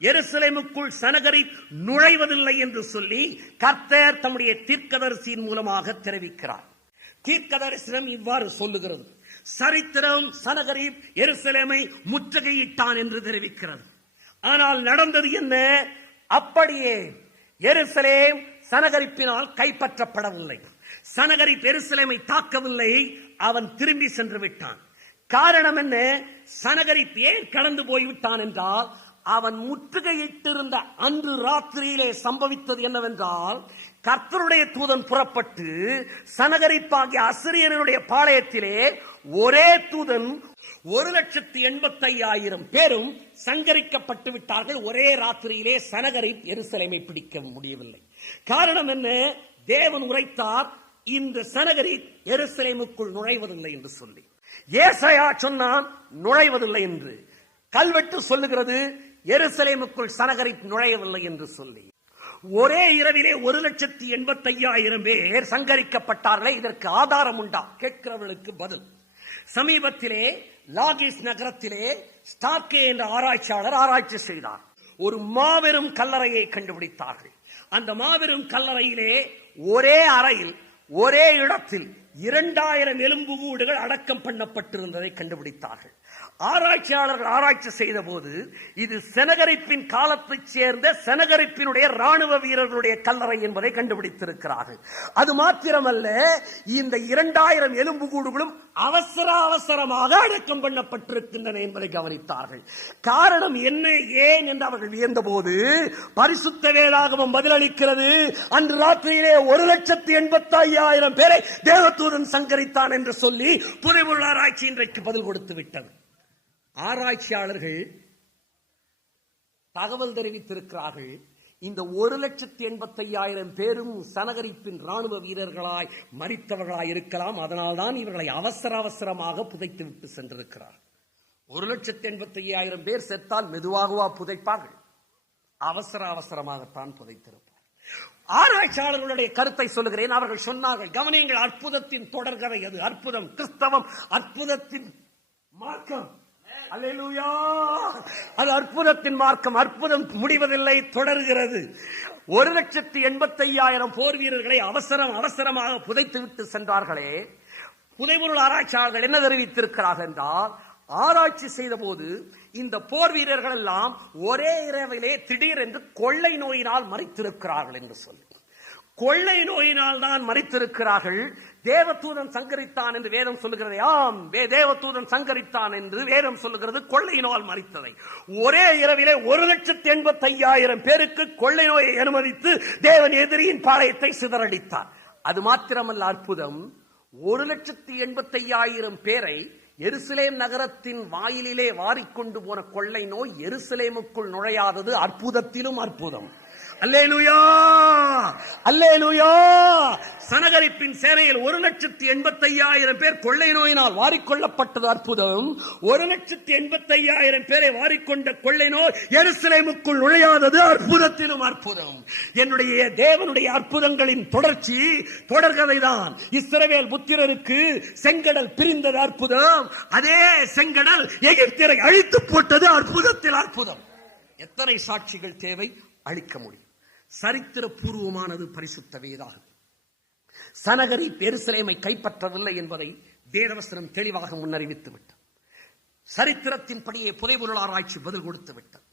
எருசலேமுக்குள் சனகரிப் நுழைவதில்லை என்று சொல்லி கர்த்தர் தம்முடைய தீர்க்கதரிசியின் மூலமாக தெரிவிக்கிறார். தீர்க்கதரிசனம் இவ்வாறு சொல்லுகிறது. சரித்திரம் சனகரிப் எருசலேமை முற்றுகையிட்டான் என்று தெரிவிக்கிறது. ஆனால் நடந்தது என்ன? அப்படியே எருசலேம் சனகரிப்பினால் கைப்பற்றப்படவில்லை. சனகரிப் எருசலேமை தாக்கவில்லை, அவன் திரும்பி சென்று விட்டான். காரணம் என்ன? சனகரிப் ஏன் கடந்து போய்விட்டான் என்றால், அவன் முற்றுகையிட்டிருந்த அன்று ராத்திரியிலே சம்பவித்தது என்னவென்றால், கர்த்தருடைய தூதன் புறப்பட்டு சனகரிப்பாகிய அசிரியனுடைய பாளையத்திலே ஒரே தூதன் 1,85,000 பேரும் சங்கரிக்கப்பட்டு விட்டார்கள். ஒரே ராத்திரியிலே சனகரிப் எருசலேமை பிடிக்க முடியவில்லை. காரணம் என்ன? தேவன் உரைத்தார், இந்த சனகரிப் எருசலேமுக்குள் நுழைவதில்லை என்று சொல்லி. ஏசாயா சொன்னான் நுழைவதில்லை என்று. கல்வெட்டு சொல்லுகிறது எருசலேமுக்குள் சனகரிப் நுழையவில்லை என்று சொல்லி. ஒரே இரவிலே 1,85,000 பேர் சங்கரிக்கப்பட்டார்களே, இதற்கு ஆதாரம் உண்டா? கேட்கிறவர்களுக்கு பதில். சமீபத்திலே லாகிஸ் நகரத்திலே ஸ்டார்கே என்ற ஆராய்ச்சியாளர் ஆராய்ச்சி செய்தார். ஒரு மாபெரும் கல்லறையை கண்டுபிடித்தார்கள். அந்த மாபெரும் கல்லறையிலே ஒரே அறையில் ஒரே இடத்தில் 2000 எலும்புக்கூடுகள் அடக்கம் பண்ணப்பட்டிருந்ததை கண்டுபிடித்தார்கள். ஆராய்ச்சியாளர்கள் ஆராய்ச்சி செய்த போது இது செனகரிப்பின் காலத்தைச் சேர்ந்த செனகரிப்பினுடைய ராணுவ வீரர்களுடைய கல்லறை என்பதை கண்டுபிடித்திருக்கிறார்கள். அது மாத்திரமல்ல, இந்த 2000 எலும்புக்கூடுகளும் அவசரமாக அடக்கம் பண்ணப்பட்டிருக்கின்றன என்பதை கவனித்தார்கள். காரணம் என்ன, ஏன் என்று அவர்கள் வியந்த போது பரிசுத்த வேதாகமம் பதிலளிக்கிறது. அன்று ராத்திரியிலே 1,85,000 பேரை தேவதூதன் சங்கரித்தான் என்று சொல்லி புதைபொருள் ஆராய்ச்சி இன்றைக்கு பதில் கொடுத்து விட்டது. ஆராய்ச்சியாளர்கள் தகவல் தெரிவித்திருக்கிறார்கள். இந்த 1,85,000 பேரும் சனகரிப்பின் ராணுவ வீரர்களாய் மரித்தவர்களாய் இருக்கலாம். அதனால்தான் இவர்களை அவசரமாக புதைத்து விட்டு சென்றிருக்கிறார். 1,85,000 பேர் செத்தால் மெதுவாகவா புதைப்பார்கள்? அவசரமாகத்தான் புதைத்திருப்பார். ஆராய்ச்சியாளர்களுடைய கருத்தை சொல்லுகிறேன். அவர்கள் சொன்னார்கள், கவனியங்கள், அற்புதத்தின் தொடர்கதை அது. அற்புதம், கிறிஸ்தவம் அற்புதத்தின் மார்க்கம். அல்லேலூயா! அது அற்புதத்தின் மார்க்கம். அற்புதம் முடிவதில்லை, தொடர்கிறது. 1,85,000 போர் வீரர்களை அவசரமாக புதைத்து விட்டு சென்றார்களே. புதைபொருள் ஆராய்ச்சியாளர்கள் என்ன தெரிவித்திருக்கிறார்கள் என்றால், ஆராய்ச்சி செய்த போது இந்த போர் வீரர்கள் எல்லாம் ஒரே இரவிலே திடீரென்று கொள்ளை நோயினால் மரித்திருக்கிறார்கள் என்று சொல்லி. கொள்ளை நோயினால் தான் மரித்திருக்கிறார்கள். தேவதூதன் சங்கரித்தான் என்று வேதம் சொல்லுகிறது. ஆம், தேவதூதன் சங்கரித்தான் என்று வேதம் சொல்லுகிறது. கொள்ளை நோயால் மரித்ததை ஒரே இரவிலே 1,85,000 பேருக்கு கொள்ளை நோயை அனுமதித்து தேவன் எதிரியின் பாளையத்தை சிதறடித்தார். அது மாத்திரமல்ல, அற்புதம், 1,85,000 பேரை எருசலேம் நகரத்தின் வாயிலிலே வாரிக்கொண்டு போன கொள்ளை நோய் எருசலேமுக்குள் நுழையாதது அற்புதத்திலும் அற்புதம். அல்லேலூயா, அல்லேலூயா! சனகரிப்பின் சேனையில் 1,85,000 பேர் கொள்ளை நோயினால் வாரிக்கொள்ளப்பட்டது அற்புதம். 1,85,000 பேரை வாரிக்கொண்ட கொள்ளை நோய் எருசலேமுக்குள் நுழையாதது அற்புதத்திலும் அற்புதம். என்னுடைய தேவனுடைய அற்புதங்களின் தொடர்ச்சி, தொடர்கதைதான். இஸ்ரவேல் புத்திரருக்கு செங்கடல் பிரிந்தது அற்புதம். அதே செங்கடல் எகிப்தியரை அழித்து போட்டது அற்புதத்தில் அற்புதம். எத்தனை சாட்சிகள் தேவை? அளிக்க முடியும். சரித்திர பூர்வமானது பரிசுத்த வேதாகம். சனகரிப் எருசலேமை கைப்பற்றவில்லை என்பதை வேதவசனம் தெளிவாக முன்னறிவித்து விட்டது. சரித்திரத்தின்படியே புதைபொருள் ஆராய்ச்சி பதில் கொடுத்து விட்டது.